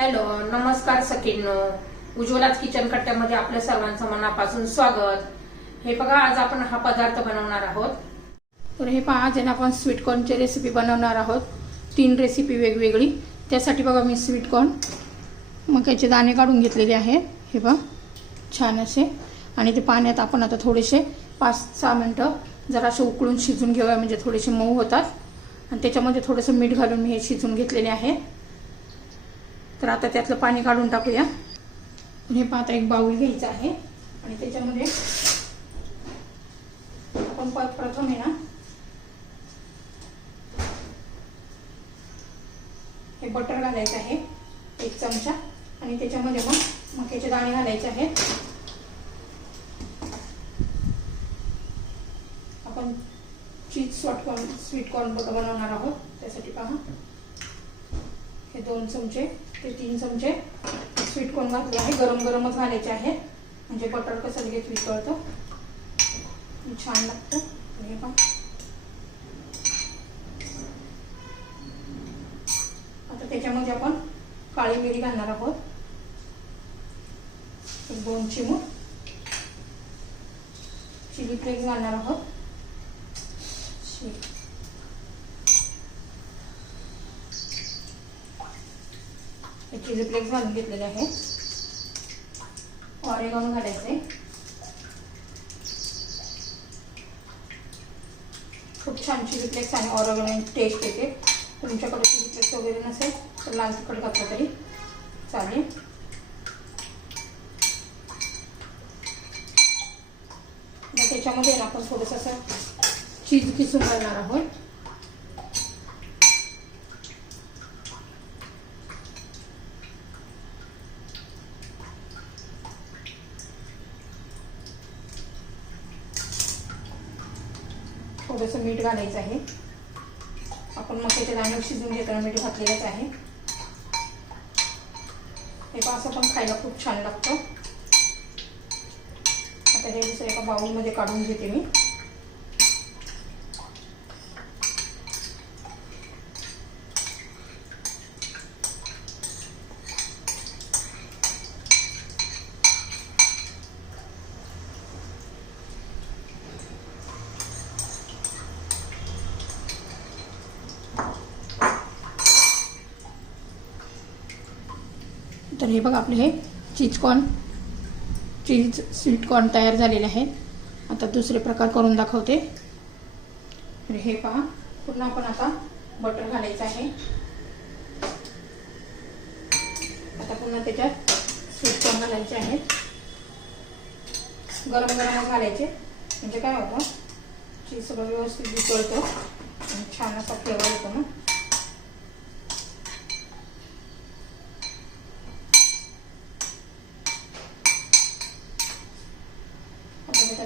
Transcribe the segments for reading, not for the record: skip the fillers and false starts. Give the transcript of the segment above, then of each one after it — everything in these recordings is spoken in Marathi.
हॅलो, नमस्कार सखींनो. उज्ज्वलाच किचन कट्ट्यामध्ये आपल्या सर्वांचं मनापासून स्वागत. हे बघा, आज आपण हा पदार्थ बनवणार आहोत. तर हे पहा, आज आपण स्वीट कॉर्नची रेसिपी बनवणार आहोत. 3 रेसिपी वेगवेगळी. त्यासाठी बघा, मी स्वीट कॉर्न मक्याचे दाणे काढून घेतलेले आहे. हे पहा, छान असे. आणि ते पाण्यात आपण आता थोडेसे 5-6 मिनिटं जरासे उकळून शिजून घेऊया, म्हणजे थोडेसे मऊ होतात. आणि त्याच्यामध्ये थोडंसं मीठ घालून मी हे शिजून घेतलेले आहे. तर आता त्यातलं पाणी काढून टाकूया. हे पहा, आता एक बाउल घ्यायचा आहे आणि त्याच्यामध्ये आपण प्रथम आहे ना, हे बटर घालायचं आहे 1 चमचा. आणि त्याच्यामध्ये मग मक्याचे दाणे घालायचे आहेत. आपण चीज स्वीट कॉर्न बनवणार आहोत. त्यासाठी पहा, हे 2 चमचे ते 3 चमचे स्वीट कॉर्न घातले आहे. गरम गरमच घालायचे आहे, म्हणजे बटर कसं लगेच वितळतं, छान लागतं. हे पहा, आता त्याच्यामध्ये आपण काळी मिरी घालणार आहोत 2 चिमूट. चिली फ्लेक्स घालणार आहोत. चिली फ्लेक्स घालून घेतलेले आहे. ऑरेगॅनो घालायचे. खूप छान चिली फ्लेक्स आणि ऑरेगॅनो टेस्ट येते. तुमच्याकडे चिली फ्लेक्स वगैरे नसेल तर लाल तिखट घातलं तरी चालेल. मग त्याच्यामध्ये आपण थोडंसं असं चीज किसून घालणार आहोत. थोडंसं मीठ घालायचं आहे. आपण मक्याच्या दाण्यावर शिजून घेताना मीठ घातलेलंच आहे. हे पण असं पण खायला खूप छान लागतं. आता हे दुसरं एका बाउलमध्ये काढून घेते मी. तर हे बघा, आपले हे चीज स्वीट कॉर्न तयार झालेले आहेत. आता दुसरे प्रकार करून दाखवते. तर हे पहा, पुन्हा आपण आता बटर घालायचं आहे. आता पुन्हा त्याच्यात स्वीट कॉर्न घालायचे आहेत. गरम गरमच घालायचे, म्हणजे काय होतं, चीज सगळं व्यवस्थित वितळतं आणि छान असा फ्लेवर येतो ना.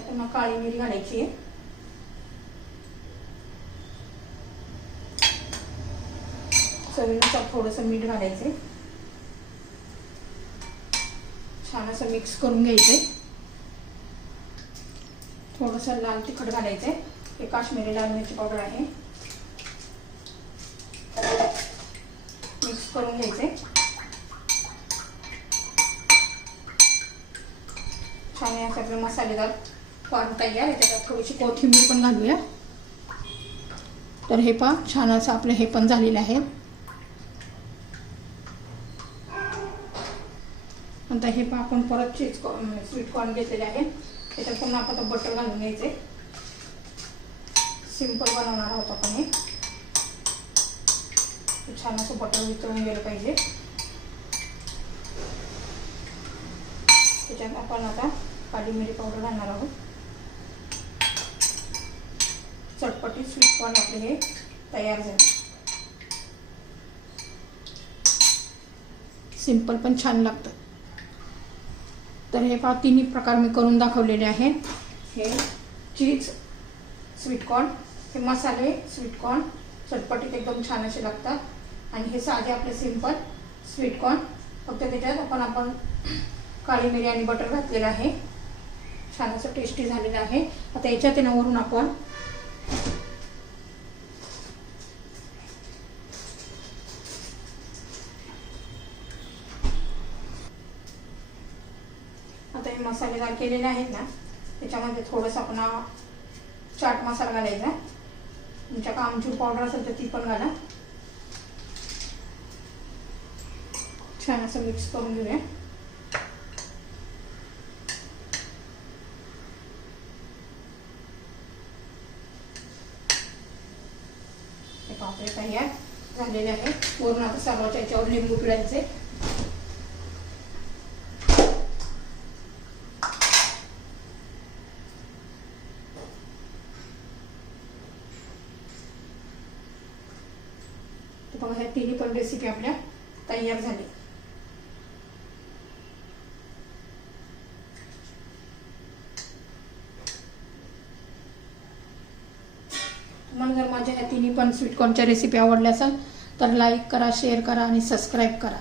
पुन्हा काळी मिरी घालायची आहे. चवीनुसार थोडंसं मीठ घालायचे. छान असं मिक्स करून घ्यायचंय. थोडंसं लाल तिखट घालायचंय. हे काश्मीरी लाल मिरची पावडर आहे. मिक्स करून घ्यायचंय. छान आहे आपले मसालेदार कॉर्न तयार. याच्यात थोडीशी कोथिंबीर पण घालूया. तर हे पहा, छान असं आपलं हे पण झालेलं आहे. आता हे पहा, आपण परत स्वीट कॉर्न घेतलेले आहे. त्याच्यात पुन्हा आपण बटर घालून घ्यायचे. सिंपल बनवणार आहोत आपण हे. छान असं बटर वितळून गेलं पाहिजे. त्याच्यात आपण आता काली मिरी पावडर घालणार आहोत. चटपटी स्वीट कॉर्न आपले हे तयार झाले. सिंपल पण छान लागतं. तर हे पहा, 3 प्रकार मी करून दाखवलेले आहेत. हे चीज स्वीट कॉर्न, हे मसाले स्वीट कॉर्न चटपटीत एकदम छान असे लागतात. आणि हे साधे आपले सिंपल स्वीट कॉर्न, फक्त त्याच्यात आपण काळी मिरी आणि बटर घातलेलं आहे. छान असं टेस्टी झालेलं आहे. आता याच्यात वरून आपण मी मसालेदार केलेले आहेत ना, त्याच्यामध्ये थोडंसं आपण चाट मसाला घालायचा. तुमच्याकडे आमचूर पावडर असेल तर ती पण घाला. छान असं मिक्स करून घेऊया. आपले तयार झालेले आहे. पूर्ण आता सर्वाच्या याच्यावर लिंबू पिळायचे. बघा ह्या तिन्ही पण रेसिपी आपल्या तयार झाली. तुम्हाला जर माझ्या ह्या तिन्ही पण स्वीट कॉर्नच्या रेसिपी आवडल्या असेल तर लाईक करा, शेअर करा आणि सबस्क्राईब करा.